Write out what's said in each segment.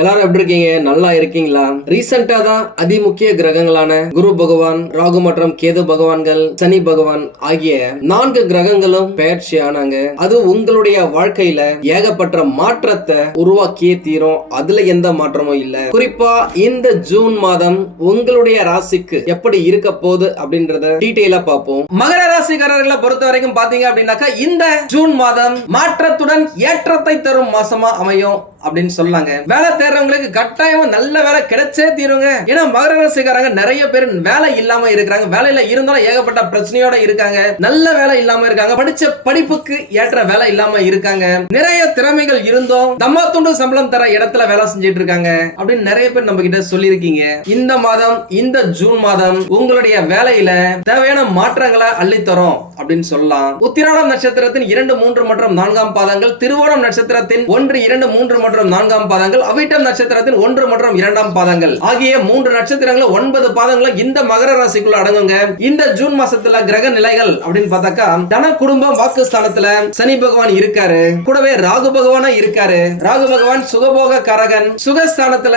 எல்லாரும் எப்படி இருக்கீங்க? நல்லா இருக்கீங்களா? ரீசெண்டா தான் அதிமுக்கிய கிரகங்களான குரு பகவான் ராகு மற்றும் கேது பகவான்கள் சனி பகவான் ஆகிய நான்கு கிரகங்களும் பெயர்ச்சி ஆனாங்க. அது உங்களுடைய வாழ்க்கையில ஏகப்பட்ட மாற்றத்தை உருவாக்கியே தீரும். அதுல எந்த மாற்றமும் இல்ல. குறிப்பா இந்த ஜூன் மாதம் உங்களுடைய ராசிக்கு எப்படி இருக்க போகுது அப்படின்றத டீட்டெயிலா பார்ப்போம். மகர ராசிக்காரர்களை பொறுத்த வரைக்கும் பாத்தீங்க அப்படின்னாக்கா இந்த ஜூன் மாதம் மாற்றத்துடன் ஏற்றத்தை தரும் மாசமா அமையும். அப்படின்னு சொல்லாங்க வேலை தேடுறவங்களுக்கு கட்டாயமா நல்ல வேலை கிடைச்சே தீருங்க. ஏன்னா மகர ராசிக்காரங்க நிறைய பேர் வேலை இல்லாம இருக்கிறாங்க. வேலையில இருந்தாலும் ஏகப்பட்ட பிரச்சனையோட இருக்காங்க. நல்ல வேலை இல்லாம இருக்காங்க. படிச்ச படிப்புக்கு ஏற்ற வேலை இல்லாம இருக்காங்க. நிறைய திறமைகள் இருந்தும். தம்மா துண்டு சம்பளம் தர இடத்துல வேலை செஞ்சுட்டு இருக்காங்க. அப்படின்னு நிறைய பேர் நம்ம கிட்ட சொல்லியிருக்கீங்க. இந்த மாதம் இந்த ஜூன் மாதம் உங்களுடைய வேலையில தேவையான மாற்றங்களை அள்ளித்தரும் அப்படின்னு சொல்லலாம். உத்திராடம் நட்சத்திரத்தின் இரண்டு மூன்று மற்றும் நான்காம் பாதங்கள் திருவோணம் நட்சத்திரத்தின் ஒன்று இரண்டு மூன்று மற்றும் மற்றும் நான்காம் பாதங்கள் அவிட்டம் நட்சத்திரத்தின் ஒன்று மற்றும் இரண்டாம் பாதங்கள். ஆகிய மூன்று நட்சத்திரங்களும் ஒன்பது பாதங்களும் இந்த மகர ராசிக்குள்ள அடங்குங்க. இந்த ஜூன் மாசத்துல கிரக நிலைகள் அப்படின்னு பார்த்தாக்கா தன குடும்பம் வாக்கு ஸ்தானத்துல சனி பகவான் இருக்காரு. கூடவே ராகு பகவானா இருக்காரு. ராகு பகவான் சுகபோக கரகன். சுகஸ்தானத்துல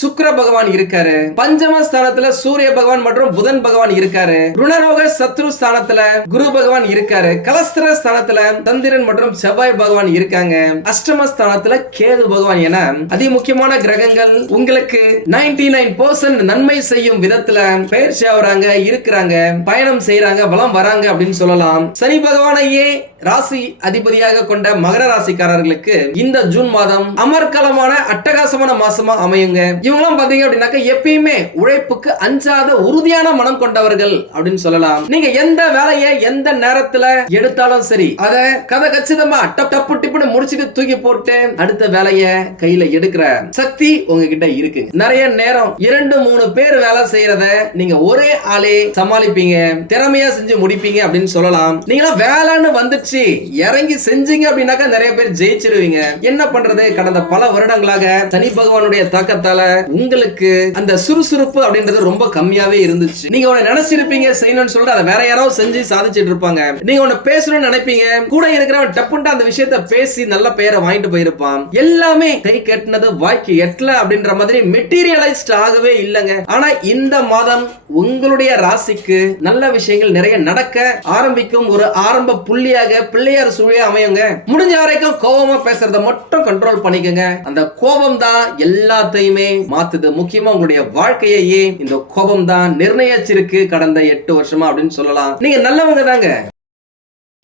சுக்கர பகவான் இருக்காரு. பஞ்சம ஸ்தானத்துல சூரிய பகவான் மற்றும் புதன் பகவான் இருக்காரு. ருணரோக சத்ரு ஸ்தானத்துல குரு பகவான் இருக்காரு. கலஸ்திர ஸ்தானத்துல சந்திரன் மற்றும் செவ்வாய் பகவான் இருக்காங்க. அஷ்டம ஸ்தானத்துல கேது பகவான் என அதி முக்கியமான கிரகங்கள் உங்களுக்கு 99% நன்மை செய்யும் விதத்துல பயிற்சி ஆகுறாங்க இருக்கிறாங்க பயணம் செய்யறாங்க வளம் வராங்க அப்படின்னு சொல்லலாம். சனி பகவானையே ராசி அதிபதியாக கொண்ட மகர ராசிக்காரர்களுக்கு இந்த ஜூன் மாதம் அமர்கலமான அட்டகாசமான மாசமா அமையுங்க. இவங்களாம் பாத்தீங்க அப்படின்னாக்க எப்பயுமே உழைப்புக்கு அஞ்சாத உறுதியான மனம் கொண்டவர்கள் அப்படின்னு சொல்லலாம். நீங்க எந்த வேலையை எந்த நேரத்துல எடுத்தாலும் சரி அத கதை கச்சிதமா டப் டப்பு டிப்புன்னு முடிச்சுட்டு தூக்கி போட்டு அடுத்த வேலையை கையில எடுக்கிற சக்தி உங்ககிட்ட இருக்கு நிறைய நேரம் இரண்டு மூணு பேர் வேலை செய்யறத நீங்க ஒரே ஆளே சமாளிப்பீங்க திறமையா செஞ்சு முடிப்பீங்க அப்படின்னு சொல்லலாம். நீங்களா வேலைன்னு வந்துச்சு இறங்கி செஞ்சீங்க அப்படின்னாக்கா நிறைய பேர் ஜெயிச்சிருவீங்க. என்ன பண்றது? கடந்த பல வருடங்களாக சனி பகவானுடைய தாக்கத்தால உங்களுக்கு அந்த சுறுசுறுப்பு அப்படின்றது ரொம்ப கம்மியாவே இருந்துச்சு. நீங்க உன்னை நினைச்சிருப்பீங்க செய்யணும்னு சொல்லிட்டு அதை வேற யாராவது செஞ்சு சாதிச்சிட்டு இருப்பாங்க. நீங்க ஒன்னு பேசணும்னு நினைப்பீங்க கூட இருக்கிறவன் டப்புன்ட்டு அந்த விஷயத்த பேசி நல்ல பெயரை வாங்கிட்டு போயிருப்பான். எல்லாமே கை கட்டினது வாய்க்கு எட்டல அப்படின்ற மாதிரி மெட்டீரியலைஸ்ட் ஆகவே இல்லைங்க. ஆனா இந்த மாதம் உங்களுடைய ராசிக்கு நல்ல விஷயங்கள் நிறைய நடக்க ஆரம்பிக்கும் ஒரு ஆரம்ப புள்ளியாக பிள்ளையார் சூழியா அமையுங்க. முடிஞ்ச வரைக்கும் கோபமா பேசுறத மட்டும் கண்ட்ரோல் பண்ணிக்கோங்க. அந்த கோபம் தான் எல்லாத்தையுமே மாத்துது. முக்கியமா உங்களுடைய வாழ்க்கையையே இந்த கோபம் தான் நிர்ணயிச்சிருக்கு கடந்த எட்டு வருஷமா அப்படின்னு சொல்லலாம். நீங்க நல்லவங்க தாங்க.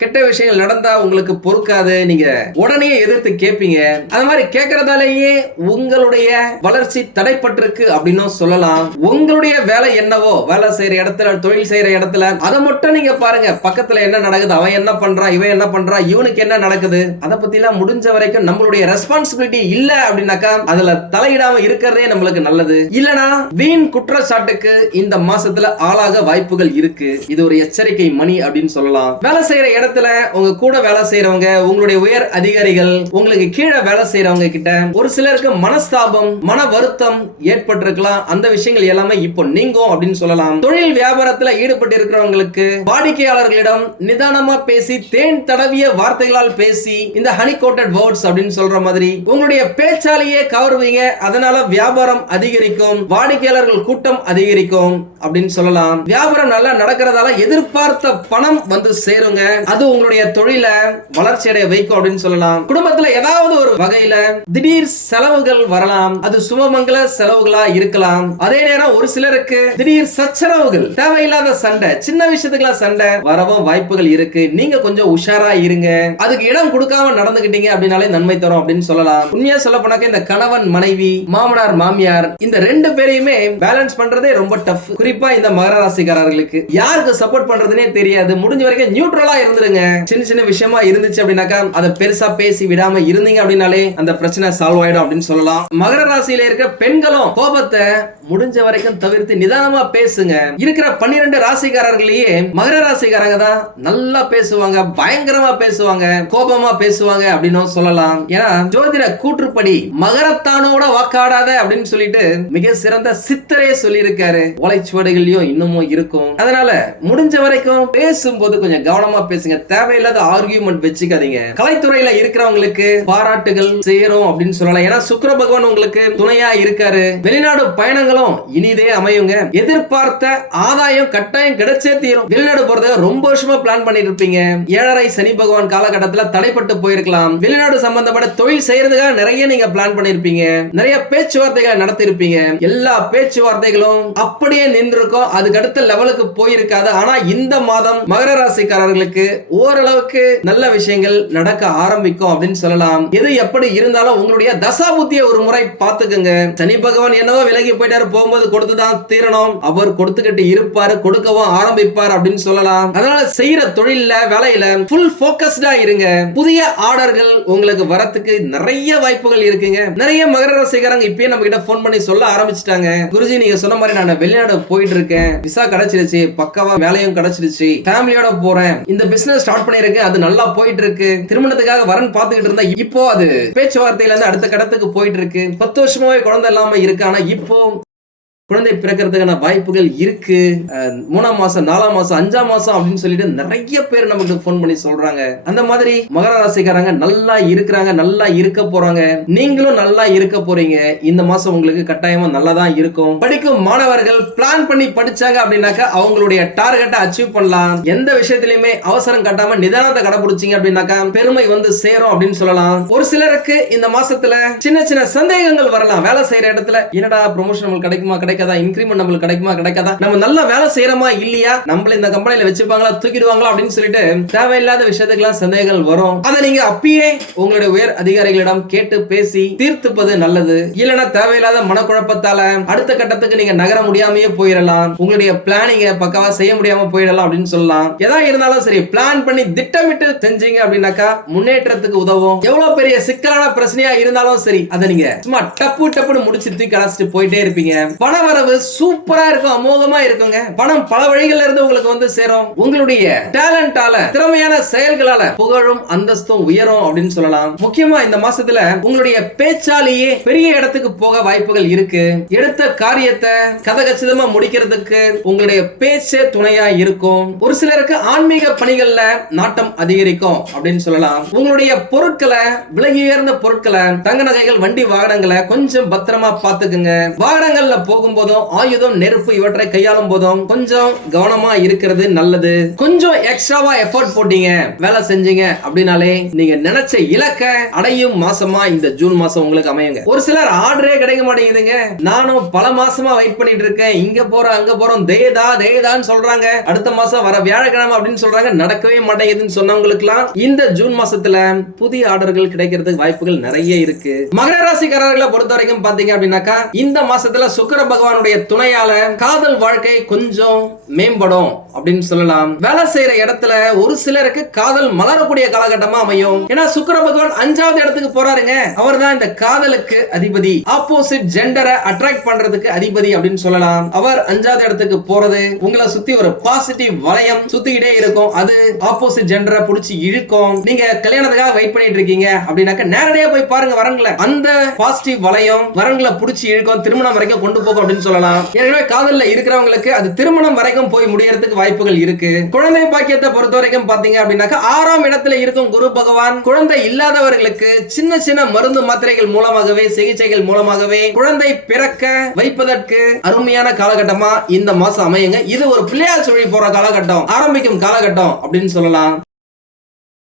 கெட்ட விஷயங்கள் நடந்தா உங்களுக்கு பொறுக்காது. நீங்க உடனே எதிர்த்து கேட்பீங்க அந்த மாதிரி கேட்கறதாலேயே உங்களுடைய வளர்ச்சி தடைப்பட்டிருக்கு அப்படின்னு சொல்லலாம். உங்களுடைய வேலை என்னவோ வேலை செய்யற இடத்துல தொழில் செய்யற இடத்துல அதை மட்டும் நீங்க பாருங்க. பக்கத்துல என்ன நடக்குது அவன் என்ன பண்றான் இவன் என்ன பண்றான் இவனுக்கு என்ன நடக்குது அதை பத்தி எல்லாம் முடிஞ்ச வரைக்கும் நம்மளுடைய ரெஸ்பான்சிபிலிட்டி இல்ல அப்படின்னாக்கா அதுல தலையிடாம இருக்கிறதே நம்மளுக்கு நல்லது. இல்லனா வீண் குற்றச்சாட்டுக்கு இந்த மாசத்துல ஆளாக வாய்ப்புகள் இருக்கு. இது ஒரு எச்சரிக்கை மணி அப்படின்னு சொல்லலாம். வேலை செய்யற இடத்துல உங்க கூட வேலை செய்யறவங்க உங்களுடைய உயர் அதிகாரிகள் உங்களுக்கு கீழே வேலை செய்யறவங்க கிட்ட ஒரு சிலருக்கு மனஸ்தாபம் மன வருத்தம் ஏற்பட்டிருக்கலாம். அந்த விஷயங்கள் எல்லாமே இப்போ நீங்கும் அப்படின்னு சொல்லலாம். தொழில் வியாபாரத்துல ஈடுபட்டு இருக்கிறவங்களுக்கு வாடிக்கையாளர்களிடம் நிதானமா பேசி தேன் தடவிய வார்த்தைகளால் பேசி இந்த ஹனி கோட்டட் வேர்ட்ஸ் அப்படின்னு சொல்ற மாதிரி உங்களுடைய பேச்சாலேயே கவருவீங்க அதனால வியாபாரம் அதிகரிக்கும் வாடிக்கையாளர்கள் கூட்டம் அதிகரிக்கும் அப்படின்னு சொல்லலாம். வியாபாரம் நல்லா நடக்கிறதால எதிர்பார்த்த பணம் வந்து சேருங்க. அது உங்களுடைய தொழில வளர்ச்சி அடைய வைக்கும் அப்படின்னு சொல்லலாம். குடும்பத்துல ஏதாவது ஒரு வகையில திடீர் செலவுகள் வரலாம். அது சுபமங்கல செலவுகளா இருக்கலாம். அதே நேரம் ஒரு சிலருக்கு திடீர் சச்சரவுகள் தேவையில்லாத சண்டை சின்ன விஷயத்துக்குலாம் சண்டை வரவும் வாய்ப்புகள் இருக்கு. நீங்க கொஞ்சம் உஷாரா இருங்க. அதுக்கு இடம் கொடுக்காம நடந்துகிட்டீங்க அப்படின்னாலே நன்மை தரும் அப்படின்னு சொல்லலாம். உண்மையா சொல்ல போனாக்க இந்த கணவன் மனைவி மாமனார் மாமியார் இந்த ரெண்டு பேரையுமே பேலன்ஸ் பண்றதே ரொம்ப டஃப் குறிப்பா இந்த மகர ராசிக்காரர்களுக்கு. யாருக்கு சப்போர்ட் பண்றதுனே தெரியாது. முடிஞ்ச வரைக்கும் நியூட்ரலா பாருங்க சின்ன சின்ன விஷயமா இருந்துச்சு அப்படின்னாக்கா அதை பெருசா பேசி விடாம இருந்தீங்க அப்படின்னாலே அந்த பிரச்சனை சால்வ் ஆயிடும் அப்படின்னு சொல்லலாம். மகர ராசியில இருக்க பெண்களும் கோபத்தை முடிஞ்ச வரைக்கும் தவிர்த்து நிதானமா பேசுங்க. இருக்கிற பன்னிரெண்டு ராசிக்காரர்களையே மகர ராசிக்காரங்க தான் நல்லா பேசுவாங்க பயங்கரமா பேசுவாங்க கோபமா பேசுவாங்க அப்படின்னு சொல்லலாம். ஏன்னா ஜோதிட கூற்றுப்படி மகரத்தானோட வாக்காடாத அப்படின்னு சொல்லிட்டு மிக சிறந்த சித்தரே சொல்லியிருக்காரு. ஓலைச்சுவடைகள்லயும் இன்னமும் இருக்கும். அதனால முடிஞ்ச வரைக்கும் பேசும்போது கொஞ்சம் கவனமா பேசுங்க. பேசுங்க. தேவையில்லாத ஆர்கியூமெண்ட் வச்சுக்காதீங்க. கலைத்துறையில இருக்கிறவங்களுக்கு பாராட்டுகள் சேரும் அப்படின்னு சொல்லலாம். ஏன்னா சுக்கர பகவான் உங்களுக்கு துணையா இருக்காரு. வெளிநாடு பயணங்களும் இனிதே அமையுங்க. எதிர்பார்த்த ஆதாயம் கட்டாயம் கிடைச்சே தீரும். வெளிநாடு போறது ரொம்ப வருஷமா பிளான் பண்ணிட்டு இருப்பீங்க. ஏழரை சனி பகவான் காலகட்டத்துல தடைப்பட்டு போயிருக்கலாம். வெளிநாடு சம்பந்தப்பட்ட தொழில் செய்யறதுக்காக நிறைய நீங்க பிளான் பண்ணிருப்பீங்க. நிறைய பேச்சுவார்த்தைகளை நடத்திருப்பீங்க. எல்லா பேச்சுவார்த்தைகளும் அப்படியே நின்றுருக்கும். அதுக்கு அடுத்த லெவலுக்கு போயிருக்காது. ஆனா இந்த மாதம் மகர ராசிக்காரர்களுக்கு ஓரளவுக்கு நல்ல விஷயங்கள் நடக்க ஆரம்பிக்கும் அப்படின்னு சொல்லலாம். எது எப்படி இருந்தாலும் உங்களுடைய தசா புத்தியை ஒரு முறை பார்த்துக்கோங்க. சனி பகவான் என்னவோ விலகி போயிட்டாரு போகும்போது கொடுத்துதான் தீரணும். அவர் கொடுத்துக்கிட்டு இருப்பாரு கொடுக்கவும் ஆரம்பிப்பார் அப்படின்னு சொல்லலாம். அதனால செய்யற தொழில்ல வேலையில ஃபுல் போக்கஸ்டா இருங்க. புதிய ஆர்டர்கள் உங்களுக்கு வரத்துக்கு நிறைய வாய்ப்புகள் இருக்குங்க. நிறைய மகர ரசிகரங்க இப்பயே நம்ம கிட்ட போன் பண்ணி சொல்ல ஆரம்பிச்சிட்டாங்க. குருஜி நீங்க சொன்ன மாதிரி நான் வெளிநாடு போயிட்டு இருக்கேன். விசா கிடைச்சிருச்சு பக்காவா வேலையும் கிடைச்சிருச்சு. ஃபேமிலியோட போறேன். இந்த பிசினஸ் ஸ்டார்ட் பண்ணிருக்கேன் அது நல்லா போயிட்டு இருக்கு திருமணத்துக்காக வரன் பாத்துக்கிட்டு இருந்தா இப்போ அது பேச்சுவார்த்தையில இருந்து அடுத்த கடத்துக்கு போயிட்டு இருக்கு பத்து வருஷமாவே குழந்தை இல்லாம இருக்கு ஆனா இப்போ குழந்தை பிறக்கிறதுக்கான வாய்ப்புகள் இருக்கு. மூணாம் மாசம் நாலாம் மாசம் அஞ்சாம் மாசம் அப்படின்னு சொல்லிட்டு நிறைய பேர் நமக்கு ஃபோன் பண்ணி சொல்றாங்க. அந்த மாதிரி மகர ராசிக்காரங்க நல்லா இருக்கிறாங்க நல்லா இருக்க போறாங்க. நீங்களும் நல்லா இருக்க போறீங்க. இந்த மாசம் உங்களுக்கு கட்டாயமா நல்லா தான் இருக்கும். படிக்கும் மாணவர்கள் பிளான் பண்ணி படிச்சாங்க அப்படின்னாக்கா அவங்களுடைய டார்கெட்டை அச்சீவ் பண்ணலாம். எந்த விஷயத்திலயுமே அவசரம் காட்டாம நிதானத்தை கடைபிடிச்சிங்க அப்படின்னாக்கா பெருமை வந்து சேரும் அப்படின்னு சொல்லலாம். ஒரு சிலருக்கு இந்த மாசத்துல சின்ன சின்ன சந்தேகங்கள் வரலாம். வேலை செய்யற இடத்துல என்னடா ப்ரொமோஷன் கிடைக்குமா கிடைக்கும் கிடைக்காதா? இன்க்ரிமெண்ட் நம்மளுக்கு கிடைக்குமா? கிடைக்காதா? நம்ம நல்லா வேலை செய்யறோமா? இல்லையா? நம்மள இந்த கம்பெனில வச்சிருப்பாங்களா? தூக்கிடுவாங்களா? அப்படின்னு சொல்லிட்டு தேவையில்லாத விஷயத்துக்கெல்லாம் சந்தேகங்கள் வரும். அதை நீங்க அப்பயே உங்களுடைய உயர் அதிகாரிகளிடம் கேட்டு பேசி தீர்த்துப்பது நல்லது. இல்லைன்னா தேவையில்லாத மனக்குழப்பத்தால அடுத்த கட்டத்துக்கு நீங்க நகர முடியாமையே போயிடலாம். உங்களுடைய பிளானிங்க பக்கவா செய்ய முடியாம போயிடலாம் அப்படின்னு சொல்லலாம். எதா இருந்தாலும் சரி பிளான் பண்ணி திட்டமிட்டு செஞ்சீங்க அப்படின்னாக்கா முன்னேற்றத்துக்கு உதவும். எவ்வளவு பெரிய சிக்கலான பிரச்சனையா இருந்தாலும் சரி அதை நீங்க சும்மா டப்பு டப்புன்னு முடிச்சு தூக்கி அழைச்சிட்டு போயிட்டே இருப்பீங்க. பண வரவு சூப்பரா இருக்கும் அமோகமா இருக்குங்க. பணம் பல வழிகள்ல இருந்து உங்களுக்கு வந்து சேரும். உங்களுடைய டேலண்டால திறமையான செயல்களால புகழும் அந்தஸ்தும் உயரும் அப்படின்னு சொல்லலாம். முக்கியமா இந்த மாசத்துல உங்களுடைய பேச்சாலேயே பெரிய இடத்துக்கு போக வாய்ப்புகள் இருக்கு. எடுத்த காரியத்தை கதகச்சிதமா முடிக்கிறதுக்கு உங்களுடைய பேச்சே துணையா இருக்கும். ஒரு சிலருக்கு ஆன்மீக பணிகள்ல நாட்டம் அதிகரிக்கும் அப்படின்னு சொல்லலாம். உங்களுடைய பொருட்களை விலகி உயர்ந்த பொருட்களை தங்க நகைகள் வண்டி வாகனங்களை கொஞ்சம் பத்திரமா பாத்துக்குங்க வாகனங்கள்ல போகும்போது போதும் ஆயுதம் நெருப்பு இவற்றை கையாளும் போதும் கொஞ்சம் கவனமா இருக்கிறது நல்லது. கொஞ்சம் எக்ஸ்ட்ராவா எஃபோர்ட் போட்டீங்க வேலை செஞ்சீங்க அப்படின்னாலே நீங்க நினைச்ச இலக்க அடையும் மாசமா இந்த ஜூன் மாசம் உங்களுக்கு அமையுங்க. ஒரு சிலர் ஆர்டரே கிடைக்க மாட்டேங்குதுங்க. நானும் பல மாசமா வெயிட் பண்ணிட்டு இருக்கேன். இங்க போறோம் அங்க போறோம் தேதா தேதான்னு சொல்றாங்க. அடுத்த மாசம் வர வியாழக்கிழமை அப்படின்னு சொல்றாங்க. நடக்கவே மாட்டேங்குதுன்னு சொன்னவங்களுக்கு இந்த ஜூன் மாசத்துல புதிய ஆர்டர்கள் கிடைக்கிறதுக்கு வாய்ப்புகள் நிறைய இருக்கு. மகர ராசிக்காரர்களை பொறுத்த வரைக்கும் பாத்தீங்க அப்படின்னாக்கா இந்த மாசத்துல சுக்கர பகவான் பகவானுடைய துணையால காதல் வாழ்க்கை கொஞ்சம் மேம்படும் அப்படின்னு சொல்லலாம். வேலை செய்யற இடத்துல ஒரு சிலருக்கு காதல் மலரக்கூடிய காலகட்டமா அமையும். ஏன்னா சுக்கர பகவான் அஞ்சாவது இடத்துக்கு போறாருங்க. அவர் தான் இந்த காதலுக்கு அதிபதி. ஆப்போசிட் ஜெண்டரை அட்ராக்ட் பண்றதுக்கு அதிபதி அப்படின்னு சொல்லலாம். அவர் அஞ்சாவது இடத்துக்கு போறது உங்களை சுத்தி ஒரு பாசிட்டிவ் வளையம் சுத்திக்கிட்டே இருக்கும். அது ஆப்போசிட் ஜெண்டரை புடிச்சு இழுக்கும். நீங்க கல்யாணத்துக்காக வெயிட் பண்ணிட்டு இருக்கீங்க அப்படின்னாக்க நேரடியா போய் பாருங்க வரங்களை அந்த பாசிட்டிவ் வளையம் வரங்களை புடிச்சு இழுக்கும். திருமணம் வரைக்கும் கொண்டு போகும் அப்படின்னு சொல்லலாம். ஏற்கனவே காதல்ல இருக்கிறவங்களுக்கு அது திருமணம் வரைக்கும் போய் முடியறதுக்கு வாய்ப்புகள் இருக்கு. குழந்தை பாக்கியத்தை பொறுத்த வரைக்கும் பாத்தீங்க அப்படின்னாக்கா ஆறாம் இடத்துல இருக்கும் குரு பகவான் குழந்தை இல்லாதவர்களுக்கு சின்ன சின்ன மருந்து மாத்திரைகள் மூலமாகவே சிகிச்சைகள் மூலமாகவே குழந்தை பிறக்க வைப்பதற்கு அருமையான காலகட்டமா இந்த மாசம் அமையுங்க. இது ஒரு பிள்ளையார் சுழி போற காலகட்டம் ஆரம்பிக்கும் காலகட்டம் அப்படின்னு சொல்லலாம்.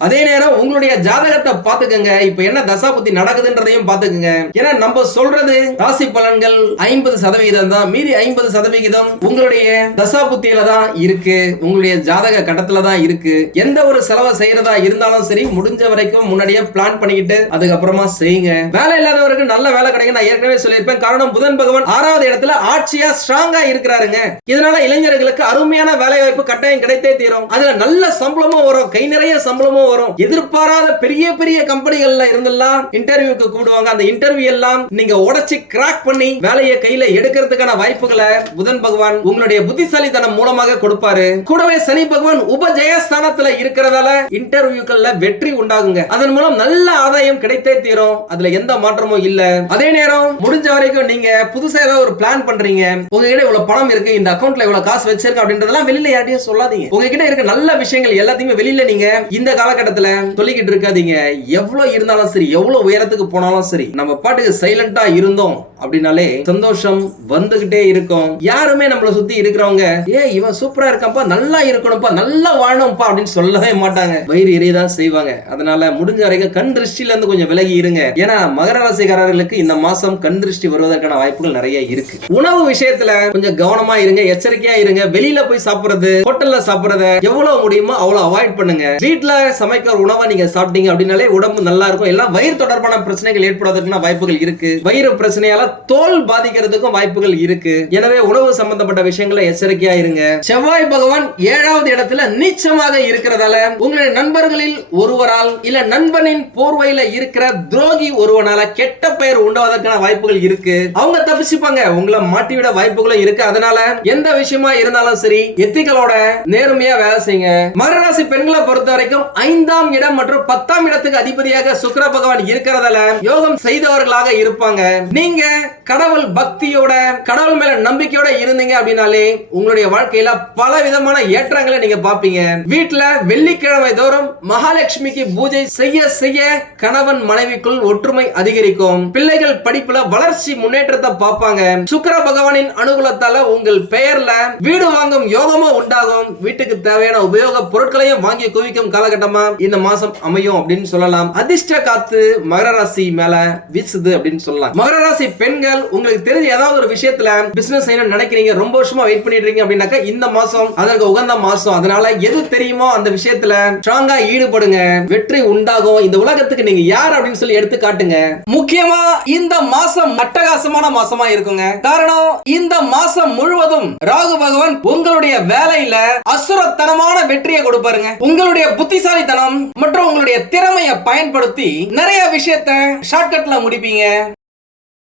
அதே நேரம் உங்களுடைய ஜாதகத்தை பாத்துக்கங்க இப்ப என்ன தசா புத்தி நடக்குதுன்றதையும் பாத்துக்கங்க ஏன்னா நம்ம சொல்றது ராசி பலன்கள் ஐம்பது சதவிகிதம் தான். மீதி ஐம்பது சதவிகிதம் உங்களுடைய தசா புத்தியில தான் இருக்கு. உங்களுடைய ஜாதக கட்டத்துல தான் இருக்கு. எந்த ஒரு செலவை செய்யறதா இருந்தாலும் சரி முடிஞ்ச வரைக்கும் முன்னாடியே பிளான் பண்ணிக்கிட்டு அதுக்கப்புறமா செய்யுங்க. வேலை இல்லாதவருக்கு நல்ல வேலை கிடைக்கும். நான் ஏற்கனவே சொல்லியிருப்பேன். காரணம் புதன் பகவான் ஆறாவது இடத்துல ஆட்சியா ஸ்ட்ராங்கா இருக்கிறாருங்க. இதனால இளைஞர்களுக்கு அருமையான வேலை வாய்ப்பு கட்டாயம் கிடைத்தே தீரும். அதுல நல்ல சம்பளமும் வரும். கை நிறைய சம்பளமும் சந்தோஷமும் வரும். எதிர்பாராத பெரிய பெரிய கம்பெனிகள்ல இருந்தெல்லாம் இன்டர்வியூக்கு கூடுவாங்க அந்த இன்டர்வியூ எல்லாம் நீங்க உடைச்சு கிராக் பண்ணி வேலையை கையில எடுக்கிறதுக்கான வாய்ப்புகளை புதன் பகவான் உங்களுடைய புத்திசாலித்தனம் மூலமாக கொடுப்பாரு. கூடவே சனி பகவான் உபஜயஸ்தானத்துல இருக்கிறதால இன்டர்வியூக்கள்ல வெற்றி உண்டாகுங்க. அதன் மூலம் நல்ல ஆதாயம் கிடைத்தே தீரும். அதுல எந்த மாற்றமும் இல்ல. அதே நேரம் முடிஞ்ச வரைக்கும் நீங்க புதுசா ஏதாவது ஒரு பிளான் பண்றீங்க. உங்ககிட்ட இவ்வளவு பணம் இருக்கு. இந்த அக்கௌண்ட்ல இவ்வளவு காசு வச்சிருக்க அப்படின்றதெல்லாம் வெளியில யார்ட்டையும் சொல்லாதீங்க. உங்ககிட்ட இருக்க நல்ல விஷயங்கள் எல்லாத்தையுமே வெளியில நீங்க இந்த காலகட்டத்துல சொல்லிக்கிட்டு இருக்காதீங்க. எவ்வளவு இருந்தாலும் சரி எவ்வளவு உயரத்துக்கு போனாலும் சரி நம்ம பாட்டுக்கு சைலண்டா இருந்தோம் அப்படின்னாலே சந்தோஷம் வந்துகிட்டே இருக்கும். யாருமே நம்மள சுத்தி இருக்கிறவங்க ஏ இவன் சூப்பரா இருக்கான்ப்பா நல்லா இருக்கணும்ப்பா நல்லா வாழணும்ப்பா அப்படின்னு சொல்லவே மாட்டாங்க. வயிறு எரியதான் செய்வாங்க. அதனால முடிஞ்ச வரைக்கும் கண் திருஷ்டில இருந்து கொஞ்சம் விலகி இருங்க. ஏன்னா மகர ராசிக்காரர்களுக்கு இந்த மாசம் கண் திருஷ்டி வருவதற்கான வாய்ப்புகள் நிறைய இருக்கு. உணவு விஷயத்துல கொஞ்சம் கவனமா இருங்க எச்சரிக்கையா இருங்க. வெளியில போய் சாப்பிடுறது ஹோட்டல்ல சாப்பிடுறத எவ்வளவு முடியுமோ அவ்வளவு அவாய்ட் பண்ணுங்க. வீட்டுல சமைக்கிற உணவை நீங்க சாப்பிட்டீங்க அப்படின்னாலே உடம்பு நல்லா இருக்கும். எல்லாம் வயிறு தொடர்பான பிரச்சனைகள் ஏற்படுவதற்கான வாய்ப்புகள் இருக்கு. வயிறு பிரச்சனையால தோல் பாதிக்கிறதுக்கும் வாய்ப்புகள் இருக்கு. எனவே உணவு சம்பந்தப்பட்ட விஷயங்களை எச்சரிக்கையா இருங்க செவ்வாய் பகவான் ஏழாவது இடத்துல நீச்சமாக இருக்கிறதால உங்களுடைய நண்பர்களில் ஒருவரால் இல்ல நண்பனின் போர்வையில இருக்கிற துரோகி ஒருவனால கெட்ட பெயர் உண்டாவதற்கான வாய்ப்புகள் இருக்கு. அவங்க தப்பிச்சுப்பாங்க. உங்களை மாட்டிவிட வாய்ப்புகளும் இருக்கு. அதனால எந்த விஷயமா இருந்தாலும் சரி எத்திகளோட நேர்மையா வேலை செய்யுங்க. மரராசி பெண்களை பொறுத்த வரைக்கும் ஐந்து ஐந்தாம் இடம் மற்றும் பத்தாம் இடத்துக்கு அதிபதியாக சுக்கர பகவான் இருக்கிறதால யோகம் செய்தவர்களாக இருப்பாங்க. நீங்க கடவுள் பக்தியோட கடவுள் மேல நம்பிக்கையோட இருந்தீங்க அப்படின்னாலே உங்களுடைய வாழ்க்கையில பல விதமான ஏற்றங்களை நீங்க பாப்பீங்க வீட்டுல வெள்ளிக்கிழமை தோறும் மகாலட்சுமிக்கு பூஜை செய்ய செய்ய கணவன் மனைவிக்குள் ஒற்றுமை அதிகரிக்கும். பிள்ளைகள் படிப்புல வளர்ச்சி முன்னேற்றத்தை பார்ப்பாங்க. சுக்கர பகவானின் அனுகூலத்தால உங்கள் பெயர்ல வீடு வாங்கும் யோகமும் உண்டாகும். வீட்டுக்கு தேவையான உபயோக பொருட்களையும் வாங்கி குவிக்கும் காலகட்டமா இந்த மாசம் அமையும் அப்படின்னு சொல்லலாம். அதிர்ஷ்ட காத்து மகர ராசி மேல வீசுது அப்படின்னு சொல்லலாம். மகர ராசி பெண்கள் உங்களுக்கு தெரிஞ்ச ஏதாவது ஒரு விஷயத்துல பிசினஸ் செய்யணும் நினைக்கிறீங்க ரொம்ப வருஷமா வெயிட் பண்ணிட்டு இருக்கீங்க அப்படின்னாக்கா இந்த மாசம் அதற்கு உகந்த மாசம். அதனால எது தெரியுமோ அந்த விஷயத்துல ஸ்ட்ராங்கா ஈடுபடுங்க. வெற்றி உண்டாகும். இந்த உலகத்துக்கு நீங்க யார் அப்படின்னு சொல்லி எடுத்து காட்டுங்க. முக்கியமா இந்த மாசம் அட்டகாசமான மாசமா இருக்குங்க. காரணம் இந்த மாசம் முழுவதும் ராகு பகவான் உங்களுடைய வேலையில அசுரத்தனமான வெற்றியை கொடுப்பாருங்க. உங்களுடைய புத்திசாலித்தனம் மற்றும் உங்களுடைய திறமையை பயன்படுத்தி நிறைய விஷயத்த ஷார்ட்கட்ல முடிப்பீங்க.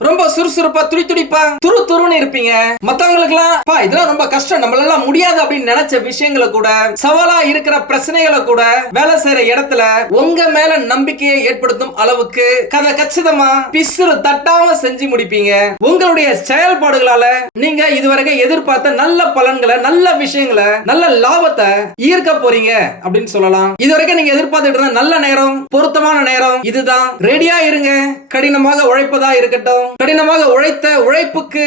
ரொம்ப சுறுசுறுப்பா துடி துடிப்பா துரு துருன்னு இருப்பீங்க. மத்தவங்களுக்கு எல்லாம் இதெல்லாம் ரொம்ப கஷ்டம். நம்மளெல்லாம் முடியாது அப்படின்னு நினைச்ச விஷயங்களை கூட சவாலா இருக்கிற பிரச்சனைகளை கூட வேலை செய்யற இடத்துல உங்க மேல நம்பிக்கையை ஏற்படுத்தும் அளவுக்கு கதை கச்சிதமா பிசுறு தட்டாம செஞ்சு முடிப்பீங்க. உங்களுடைய செயல்பாடுகளால நீங்க இதுவரைக்கும் எதிர்பார்த்த நல்ல பலன்களை நல்ல விஷயங்களை நல்ல லாபத்தை ஈர்க்க போறீங்க அப்படின்னு சொல்லலாம். இதுவரைக்கும் நீங்க எதிர்பார்த்துட்டு இருந்த நல்ல நேரம் பொருத்தமான நேரம் இதுதான். ரெடியா இருங்க. கடினமாக உழைப்பதா இருக்கட்டும். கடினமாக உழைத்த உழைப்புக்கு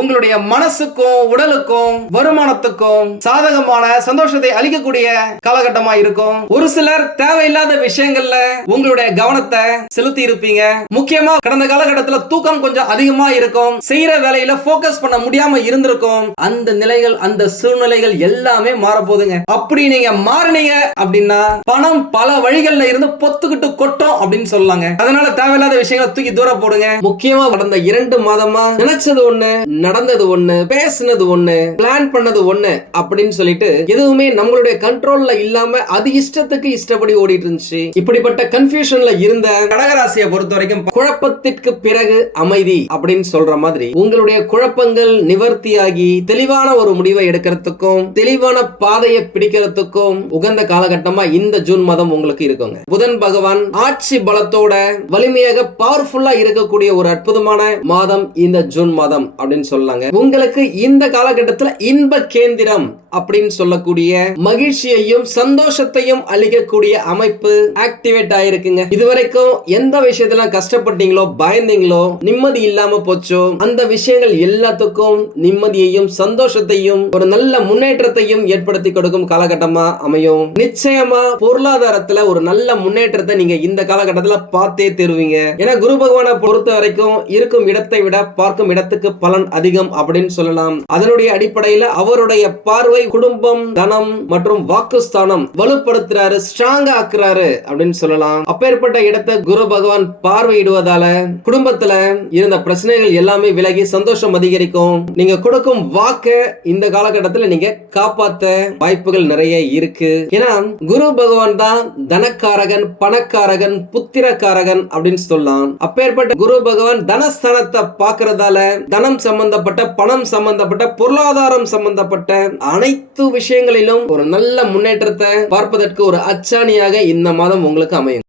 உங்களுடைய மனசுக்கும் உடலுக்கும் வருமானத்துக்கும் சாதகமான சந்தோஷத்தை அளிக்கக்கூடிய காலகட்டமா இருக்கும். ஒரு சிலர் தேவையில்லாத விஷயங்கள்ல உங்களுடைய கவனத்தை செலுத்தி இருப்பீங்க. முக்கியமா கடந்த காலகட்டத்துல தூக்கம் கொஞ்சம் அதிகமா இருக்கும். செய்யற வேலையில போக்கஸ் பண்ண முடியாம இருந்திருக்கும். அந்த நிலைகள் அந்த சூழ்நிலைகள் எல்லாமே மாறப்போகுதுங்க. அப்படி நீங்க மாறினீங்க அப்படின்னா பணம் பல வழிகள்ல இருந்து பொத்துக்கிட்டு கொட்டும் அப்படின்னு சொல்லலாங்க. அதனால தேவையில்லாத விஷயங்களை தூக்கி தூர போடுங்க. முக்கியமா கடந்த இரண்டு மாதமா நினைச்சது ஒண்ணு நடந்தது ஒண்ணு பேசுனது ஒண்ணு பிளான் பண்ணது ஒண்ணு அப்படின்னு சொல்லிட்டு எதுவுமே நம்மளுடைய கண்ட்ரோல்ல இல்லாம அது இஷ்டத்துக்கு இஷ்டப்படி ஓடிட்டு இருந்துச்சு. இப்படிப்பட்ட கன்ஃபியூஷன்ல இருந்த கடகராசியை பொறுத்த வரைக்கும் குழப்பத்திற்கு பிறகு அமைதி அப்படின்னு சொல்ற மாதிரி உங்களுடைய குழப்பங்கள் நிவர்த்தியாகி தெளிவான ஒரு முடிவை எடுக்கிறதுக்கும் தெளிவான பாதையை பிடிக்கிறதுக்கும் உகந்த காலகட்டமா இந்த ஜூன் மாதம் உங்களுக்கு இருக்குங்க. புதன் பகவான் ஆட்சி பலத்தோட வலிமையாக பவர்ஃபுல்லா இருக்கக்கூடிய ஒரு அற்புதமான மாதம் இந்த ஜூன் மாதம் அப்படின்னு சொல்ல சொல்லலாங்க உங்களுக்கு இந்த காலகட்டத்தில் இன்ப கேந்திரம் அப்படின்னு சொல்லக்கூடிய மகிழ்ச்சியையும் சந்தோஷத்தையும் அளிக்கக்கூடிய அமைப்பு ஆக்டிவேட் ஆயிருக்குங்க. இதுவரைக்கும் எந்த விஷயத்துல கஷ்டப்பட்டீங்களோ பயந்தீங்களோ நிம்மதி இல்லாம போச்சோ அந்த விஷயங்கள் எல்லாத்துக்கும் நிம்மதியையும் சந்தோஷத்தையும் ஒரு நல்ல முன்னேற்றத்தையும் ஏற்படுத்தி கொடுக்கும் காலகட்டமா அமையும். நிச்சயமா பொருளாதாரத்துல ஒரு நல்ல முன்னேற்றத்தை நீங்க இந்த காலகட்டத்துல பார்த்தே தருவீங்க. ஏன்னா குரு பகவானை பொறுத்த வரைக்கும் இருக்கும் இடத்தை விட பார்க்கும் இடத்துக்கு பலன் அதிகம் அப்படின்னு சொல்லலாம். அதனுடைய அடிப்படையில அவருடைய பார்வை குடும்பம் தனம் மற்றும் வாக்குஸ்தானம் வலுப்படுத்துறாரு ஸ்ட்ராங்கா ஆக்குறாரு அப்படின்னு சொல்லலாம். அப்பேற்பட்ட இடத்தை குரு பகவான் பார்வையிடுவதால குடும்பத்துல இருந்த பிரச்சனைகள் எல்லாமே விலகி சந்தோஷம் அதிகரிக்கும். நீங்க கொடுக்கும் வாக்க இந்த காலகட்டத்துல நீங்க காப்பாத்த வாய்ப்புகள் நிறைய இருக்கு. ஏன்னா குரு பகவான் தான் தனக்காரகன் பணக்காரகன் புத்திரக்காரகன் அப்படின்னு சொல்லலாம். அப்பேற்பட்ட குரு பகவான் தனஸ்தானத்தை பார்க்கறதால தனம் சம்பந்தப்பட்ட பணம் சம்பந்தப்பட்ட பொருளாதாரம் சம்பந்தப்பட்ட அனைத்து விஷயங்களிலும் ஒரு நல்ல முன்னேற்றத்தை பார்ப்பதற்கு ஒரு அச்சாணியாக இந்த மாதம் உங்களுக்கு அமையும்.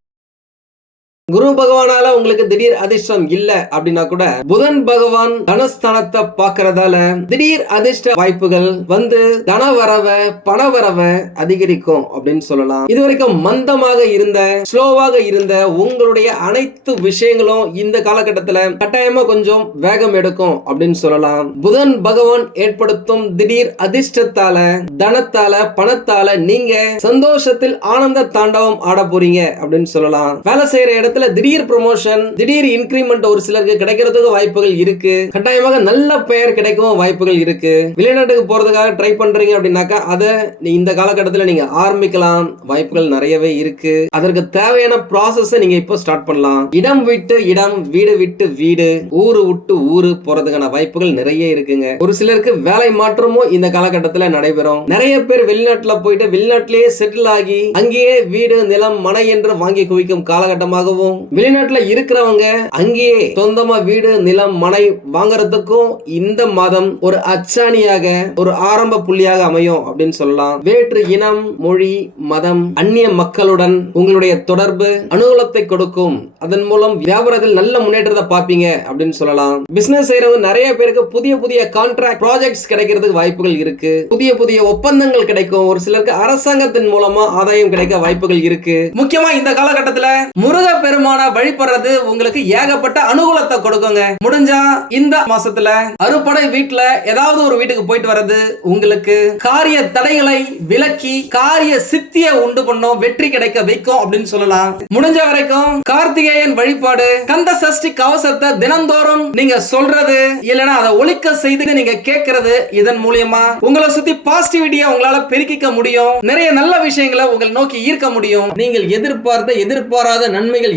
குரு பகவானால உங்களுக்கு திடீர் அதிர்ஷ்டம் இல்ல அப்படின்னா கூட புதன் பகவான் தனஸ்தானத்தை பாக்குறதால திடீர் அதிர்ஷ்ட வாய்ப்புகள் வந்து தன வரவ பணவரவ அதிகரிக்கும் அப்படின்னு சொல்லலாம். இதுவரைக்கும் மந்தமாக இருந்த ஸ்லோவாக இருந்த உங்களுடைய அனைத்து விஷயங்களும் இந்த காலகட்டத்துல கட்டாயமா கொஞ்சம் வேகம் எடுக்கும் அப்படின்னு சொல்லலாம். புதன் பகவான் ஏற்படுத்தும் திடீர் அதிர்ஷ்டத்தால தனத்தால பணத்தால நீங்க சந்தோஷத்தில் ஆனந்த தாண்டவம் ஆட போறீங்க அப்படின்னு சொல்லலாம். வேலை செய்யற இடத்துல திடீர் ப்ரொமோஷன் திடீர் இன்கிரிமெண்ட் ஒரு சிலருக்கு கிடைக்கிறதுக்கு வாய்ப்புகள் இருக்கு. கட்டாயமாக நல்ல பெயர் கிடைக்கவும் வாய்ப்புகள் இருக்கு. வெளிநாட்டுக்கு போறதுக்காக ட்ரை பண்றீங்க அப்படின்னாக்கா அதை இந்த காலகட்டத்தில் நீங்க ஆரம்பிக்கலாம். வாய்ப்புகள் நிறையவே இருக்கு. அதற்கு தேவையான ப்ராசஸ் நீங்க இப்போ ஸ்டார்ட் பண்ணலாம். இடம் விட்டு இடம் வீடு விட்டு வீடு ஊரு விட்டு ஊரு போறதுக்கான வாய்ப்புகள் நிறைய இருக்குங்க. ஒரு சிலருக்கு வேலை மாற்றமும் இந்த காலகட்டத்தில் நடைபெறும். நிறைய பேர் வெளிநாட்டுல போயிட்டு வெளிநாட்டிலேயே செட்டில் ஆகி அங்கேயே வீடு நிலம் மனை என்று வாங்கி குவிக்கும் காலகட்டமாகவும் வெளிநாட்டுல இருக்கிறவங்க அங்கேயே சொந்தமா வீடு நிலம் மனை வாங்குறதுக்கும் இந்த மாதம் ஒரு அச்சாணியாக ஒரு ஆரம்ப புள்ளியாக அமையும் அப்படின்னு சொல்லலாம். வேற்று இனம் மொழி மதம் அந்நிய மக்களுடன் உங்களுடைய தொடர்பு அனுகூலத்தை கொடுக்கும். அதன் மூலம் வியாபாரத்தில் நல்ல முன்னேற்றத்தை பார்ப்பீங்க அப்படின்னு சொல்லலாம். பிசினஸ் செய்யறவங்க நிறைய பேருக்கு புதிய புதிய கான்ட்ராக்ட் ப்ராஜெக்ட்ஸ் கிடைக்கிறதுக்கு வாய்ப்புகள் இருக்கு. புதிய புதிய ஒப்பந்தங்கள் கிடைக்கும். ஒரு சிலருக்கு அரசாங்கத்தின் மூலமா ஆதாயம் கிடைக்க வாய்ப்புகள் இருக்கு. முக்கியமா இந்த காலகட்டத்துல முருக பெருமான வழிபடுறது உங்களுக்கு ஏகப்பட்ட அனுகூலத்தை கொடுக்குங்க. முடிஞ்சா இந்த மாசத்துல அறுபடை வீட்டுல ஏதாவது ஒரு வீட்டுக்கு போயிட்டு வர்றது உங்களுக்கு காரிய தடைகளை விலக்கி காரிய சித்திய உண்டு பண்ணும் வெற்றி கிடைக்க வைக்கும் அப்படின்னு சொல்லலாம். முடிஞ்ச வரைக்கும் கார்த்திகேயன் வழிபாடு கந்த சஷ்டி கவசத்தை தினந்தோறும் நீங்க சொல்றது இல்லைன்னா அதை ஒழிக்க செய்து நீங்க கேட்கறது இதன் மூலியமா உங்களை சுத்தி பாசிட்டிவிட்டியை உங்களால பெருக்கிக்க முடியும். நிறைய நல்ல விஷயங்களை உங்களை நோக்கி ஈர்க்க முடியும். நீங்கள் எதிர்பார்த்த எதிர்பாராத நன்மைகள்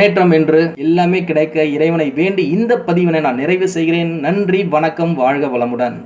முன்னேற்றம் என்று எல்லாமே கிடைக்க இறைவனை வேண்டி இந்த பதிவினை நான் நிறைவு செய்கிறேன். நன்றி வணக்கம் வாழ்க வளமுடன்.